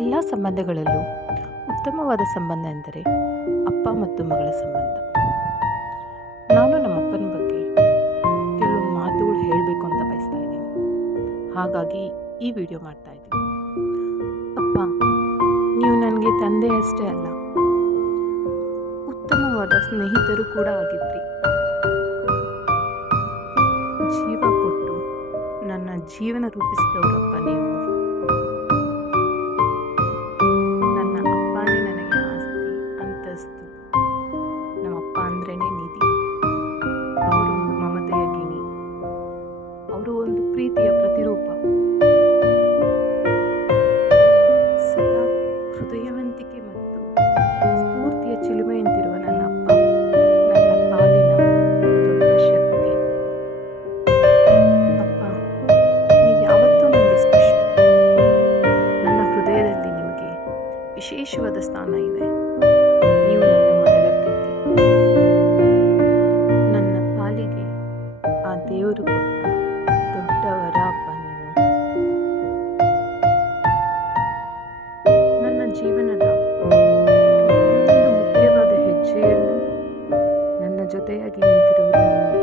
ಎಲ್ಲ ಸಂಬಂಧಗಳಲ್ಲೂ ಉತ್ತಮವಾದ ಸಂಬಂಧ ಎಂದರೆ ಅಪ್ಪ ಮತ್ತು ಮಗಳ ಸಂಬಂಧ. ನಾನು ನಮ್ಮಪ್ಪನ ಬಗ್ಗೆ ಕೆಲವು ಮಾತುಗಳು ಹೇಳಬೇಕು ಅಂತ ಬಯಸ್ತಾ ಇದ್ದೀನಿ. ಹಾಗಾಗಿ ಈ ವಿಡಿಯೋ ಮಾಡ್ತಾ ಇದ್ದೀನಿ. ಅಪ್ಪ, ನೀವು ನನಗೆ ತಂದೆ ಅಷ್ಟೇ ಅಲ್ಲ, ಉತ್ತಮವಾದ ಸ್ನೇಹಿತರು ಕೂಡ ಆಗಿದ್ರಿ. ಜೀವ ಕೊಟ್ಟು ನನ್ನ ಜೀವನ ರೂಪಿಸಿದವರಪ್ಪ ನೀವು. ಜೀವನದ ಪ್ರತಿಯೊಂದು ಮುಖ್ಯವಾದ ಹೆಜ್ಜೆಯಲ್ಲೂ ನನ್ನ ಜೊತೆಯಾಗಿ ನಿಂತಿರುವುದು ನೀನು.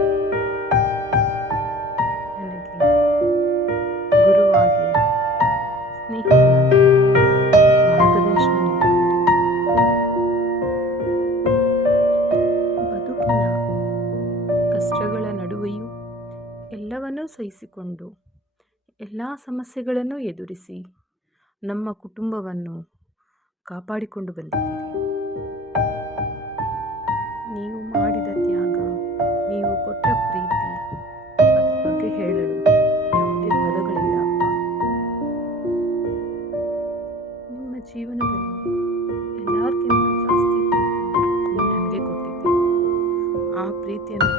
ನನಗೆ ಗುರುವಾಗಿ ಸ್ನೇಹಿತನಾಗಿ ಮಾರ್ಗದರ್ಶನ ಬದುಕಿನ ಕಷ್ಟಗಳ ನಡುವೆಯೂ ಎಲ್ಲವನ್ನೂ ಸಹಿಸಿಕೊಂಡು ಎಲ್ಲ ಸಮಸ್ಯೆಗಳನ್ನು ಎದುರಿಸಿ ನಮ್ಮ ಕುಟುಂಬವನ್ನು ಕಾಪಾಡಿಕೊಂಡು ಬಂದಿದ್ದೀರಿ. ನೀವು ಮಾಡಿದ ತ್ಯಾಗ, ನೀವು ಕೊಟ್ಟ ಪ್ರೀತಿ, ಅದ್ರ ಬಗ್ಗೆ ಹೇಳಲು ಯಾವುದೇ ಪದಗಳಿಲ್ಲ ನಿಮ್ಮ ಜೀವನದಲ್ಲಿ ಎಲ್ಲರಿಗಿಂತ ಜಾಸ್ತಿ ನೀವು ನನಗೆ ಕೊಟ್ಟಿದ್ದೀರಿ. ಆ ಪ್ರೀತಿಯನ್ನು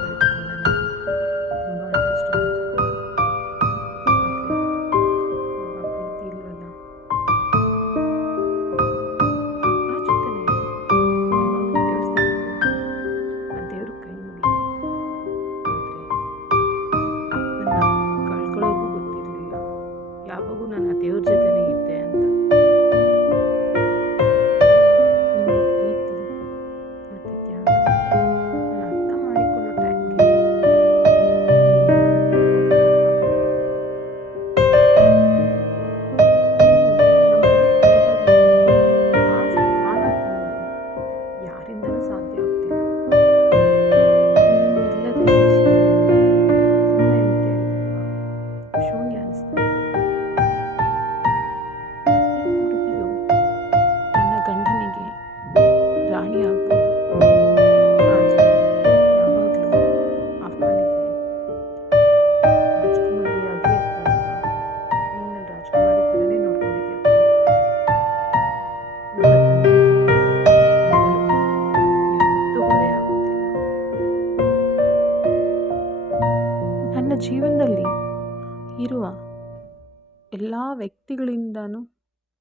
ಎಲ್ಲ ವ್ಯಕ್ತಿಗಳಿಂದನೂ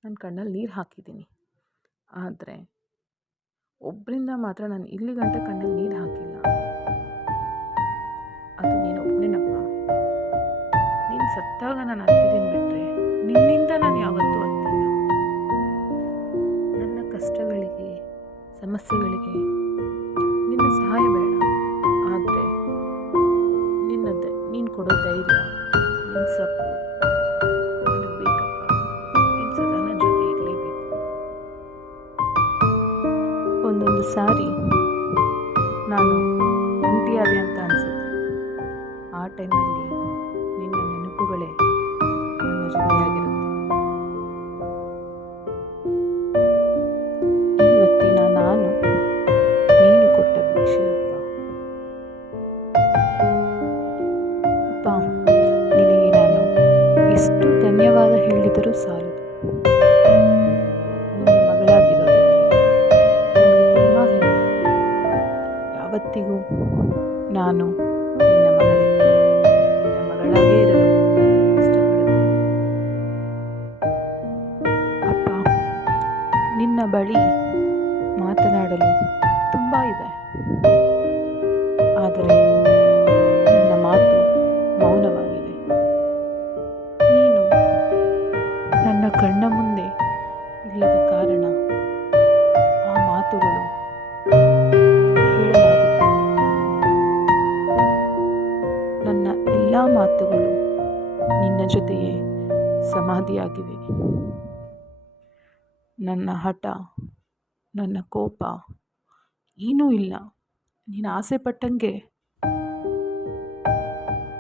ನನ್ನ ಕಣ್ಣಲ್ಲಿ ನೀರು ಹಾಕಿದ್ದೀನಿ. ಆದರೆ ಒಬ್ಬರಿಂದ ಮಾತ್ರ ನಾನು ಇಲ್ಲಿ ಗಂಟ ಕಣ್ಣಲ್ಲಿ ನೀರು ಹಾಕಿಲ್ಲ. ಅದು ನೀನು ಒಬ್ಬನೇನಪ್ಪ ನೀನು ಸತ್ತಾಗ ನಾನು ಹತ್ತಿದ್ದೀನಿ ಬಿಟ್ಟರೆ ನಿನ್ನಿಂದ ನಾನು ಯಾವತ್ತೂ ಹತ್ತಿಲ್ಲ ನನ್ನ ಕಷ್ಟಗಳಿಗೆ, ಸಮಸ್ಯೆಗಳಿಗೆ ನಿನ್ನ ಸಹಾಯ ಬೇಡ. ಆದರೆ ನಿನ್ನದ, ನೀನು ಕೊಡೋ ಧೈರ್ಯ ನಿನ್ನ ಸಪೋರ್ಟ್ ಸಾರಿ. ನಾನು ಒಂಟಿಯಾದೆ ಅಂತ ಅನಿಸುತ್ತೆ. ಆ ಟೈಮಲ್ಲಿ ನಿನ್ನ ನೆನಪುಗಳೇ ನನ್ನ ಜೊತೆಯಾಗಿರುತ್ತೆ. ಇವತ್ತಿನ ನಾನು ನೀನು ಕೊಟ್ಟ ಭಿಕ್ಷೆ ಅಪ್ಪ. ನಿನಗೆ ನಾನು ಎಷ್ಟು ಧನ್ಯವಾದ ಹೇಳಿದರೂ ಸಾಲದು ಯಾವತ್ತಿಗೂ ನಾನು ಇಷ್ಟಪಡುತ್ತೇನೆ. ಅಪ್ಪ ನಿನ್ನ ಬಳಿ ಮಾತನಾಡಲು ತುಂಬ ಇದೆ. ಆದರೆ ಜೊತೆಯೇ ಸಮಾಧಿಯಾಗಿವೆ. ನನ್ನ ಹಠ, ನನ್ನ ಕೋಪ ಏನೂ ಇಲ್ಲ. ನೀನು ಆಸೆ ಪಟ್ಟಂಗೆ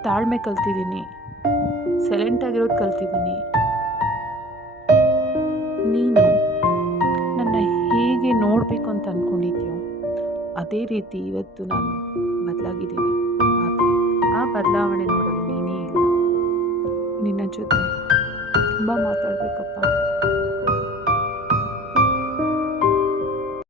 ತಾಳ್ಮೆ ಕಲ್ತಿದ್ದೀನಿ ಸೈಲೆಂಟಾಗಿರೋದು ಕಲ್ತಿದ್ದೀನಿ. ನೀನು ನನ್ನ ಹೇಗೆ ನೋಡಬೇಕು ಅಂತ ಅಂದ್ಕೊಂಡಿದ್ಯೋ ಅದೇ ರೀತಿ ಇವತ್ತು ನಾನು ಬದಲಾಗಿದ್ದೀನಿ. ಆದರೆ ಆ ಬದಲಾವಣೆ ನಿನ್ನ ಜೊತೆ. ತುಂಬ ಮಾತಾಡಬೇಕಪ್ಪ.